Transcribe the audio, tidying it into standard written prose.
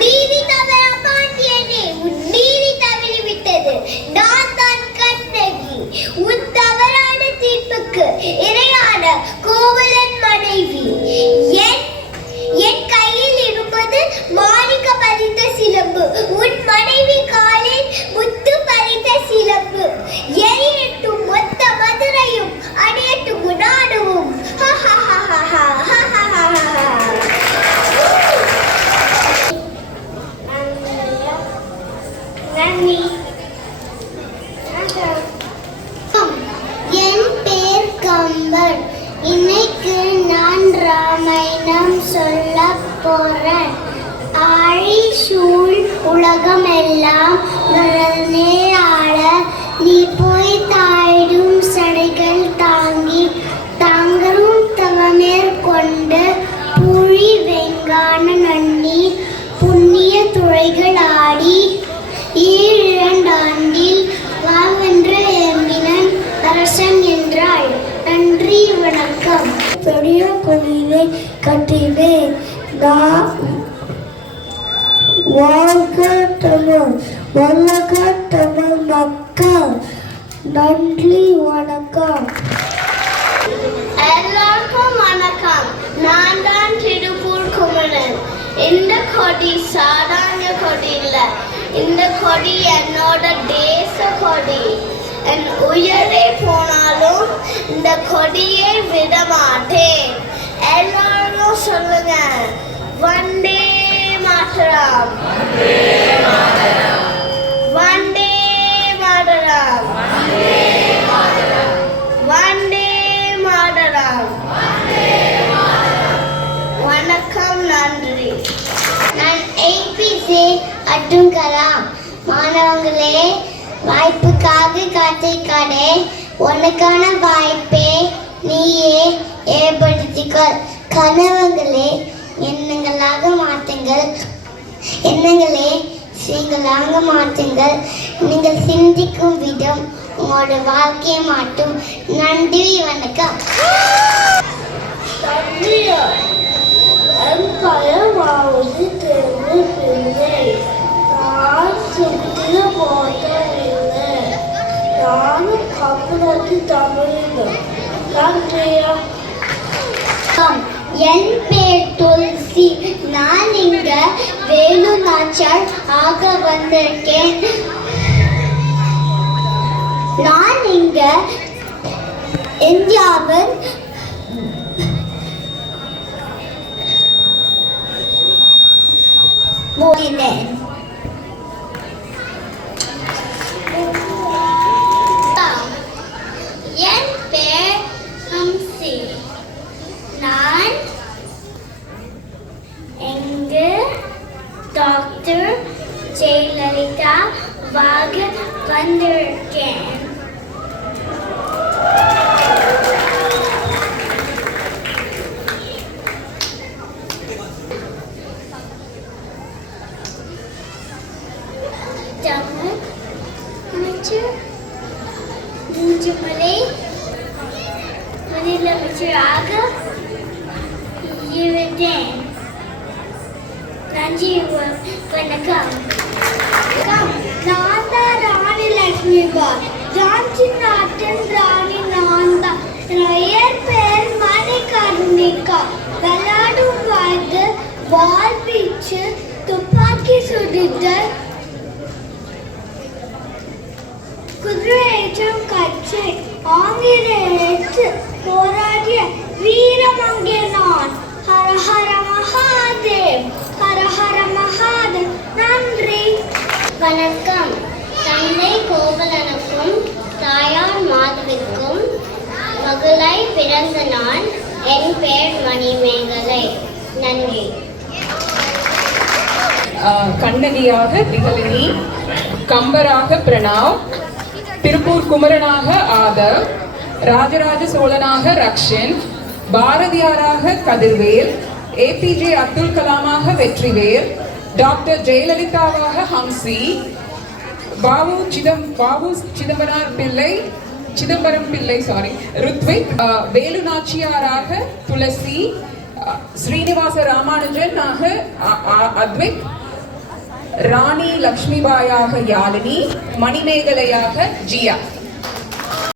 நீதி தவற பாண்டியனே, உன் நீதி தவறிவிட்டது. நான் தான் கண்ணகி, உன் தவறான தீர்ப்புக்கு இரையான கோவலன் மனைவி. என் கையில் இருப்பது மாணிக்க பதித்த சிலம்பு, உன் மனைவி காலில் முத்து பதித்த சிலம்பு. எரியட்டும் மொத்த மதுரையும், அணியட்டும் நாடுவும். என் பேர் கம்பன். இன்னைக்கு நான் ராமாயணம் சொல்ல போறேன். ஆழி சூழ் உலகம் எல்லாம் ஆள, நீ போய் தாயிடும் சடைகள் தாங்கி தாங்கரும் தவமேற் கொண்டு புழி வெங்கான நன்னி புண்ணிய துறைகள் ஆடி 7 ஆண்டில் வாவென்ற எம்பினன் அரசன் என்றாள். நன்றி, வணக்கம். பெரிய புலியை கட்டினேன் நான். வாழ்க தமிழ், வல்லக தமிழ் மக்கள். நன்றி, வணக்கம். எல்லாருக்கும் வணக்கம். நான் தான் திருப்பூர் குமரன். இந்த கொடி சாதாரண கொடி இல்ல, இந்த கொடி என்னோட தேச கொடி. என் உயிரே போனாலும் இந்த கொடியை விட மாட்டேன். எல்லாரும் சொல்லுங்க, வந்தே மாதரம், வந்தே மாதரம், வந்தே மாதரம். வணக்கம், நன்றி. நான் ஏபிஜே அப்துல் கலாம். மாணவர்களே, வாய்ப்புக்காக காத்திருக்காதே, உனக்கான வாய்ப்பை நீயே ஏற்படுத்திக்கொள். கனவுகளே எண்ணங்களாக மாற்றுங்கள், எண்ணங்களே செயல்களாக மாற்றுங்கள். நீங்கள் சிந்திக்கும் விதம் உங்களோட வாழ்க்கையை மாற்றும். நன்றி, வணக்கம். பயமாவது தெரியவில்லை, நான் சிந்திய போதவில்லை, நானும் கப்பலுக்கு தமிழில். நன்றியா. என் பேர் துளசி. நான் இங்க வேலுநாச்சியார் ஆக வந்திருக்கேன். நான் இங்க இந்தியாவின் போயினேன். என் பேர் ஹம்சி. நான் எங்கு டாக்டர் ஜெயலலிதா வாக வந்திருக்கேன். தமிழ் அமைச்சர் மூஞ்சுமலை முதலமைச்சராக இருந்தேன். நன்றி, வணக்கம். நான் தான் ராணி லட்சுமி பாய். ஜான்சி நாட்டின் ராணி நான் தான். என் பேர் மணிகர்ணிகா. விளையாடும் வயது, வால் வீச்சு, துப்பாக்கி சுடுதல், குதிரையேற்றம் கட்சி ஆங்கிலேயருக்கு போராடிய வீரமங்கே நான். ஹர ஹர மகாதேவ், ஹர ஹர மகாதேவ். நன்றி, வணக்கம். தந்தை கோவலனுக்கும் தாயார் மாதவிற்கும் மகளாய் பிறந்த நான். என் பெயர் மணிமேகலை. நன்றி. கண்ணகியாக திகழினி, கம்பராக பிரணாவ், திருப்பூர் குமரனாக ஆதவ், ராஜராஜ சோழனாக ரக்ஷன், பாரதியாராக கதிர்வேல், ஏபிஜே அப்துல் கலாமாக வெற்றிவேல், டாக்டர் ஜெயலலிதாவாக ஹம்சி, பாபு சிதம்பரம் பிள்ளை ருத்விக், வேலுநாச்சியாராக துளசி, ஸ்ரீனிவாச ராமானுஜன் அத்விக், ராணி லக்ஷ்மிபாயாக யாழினி, மணிமேகலையாக ஜியா.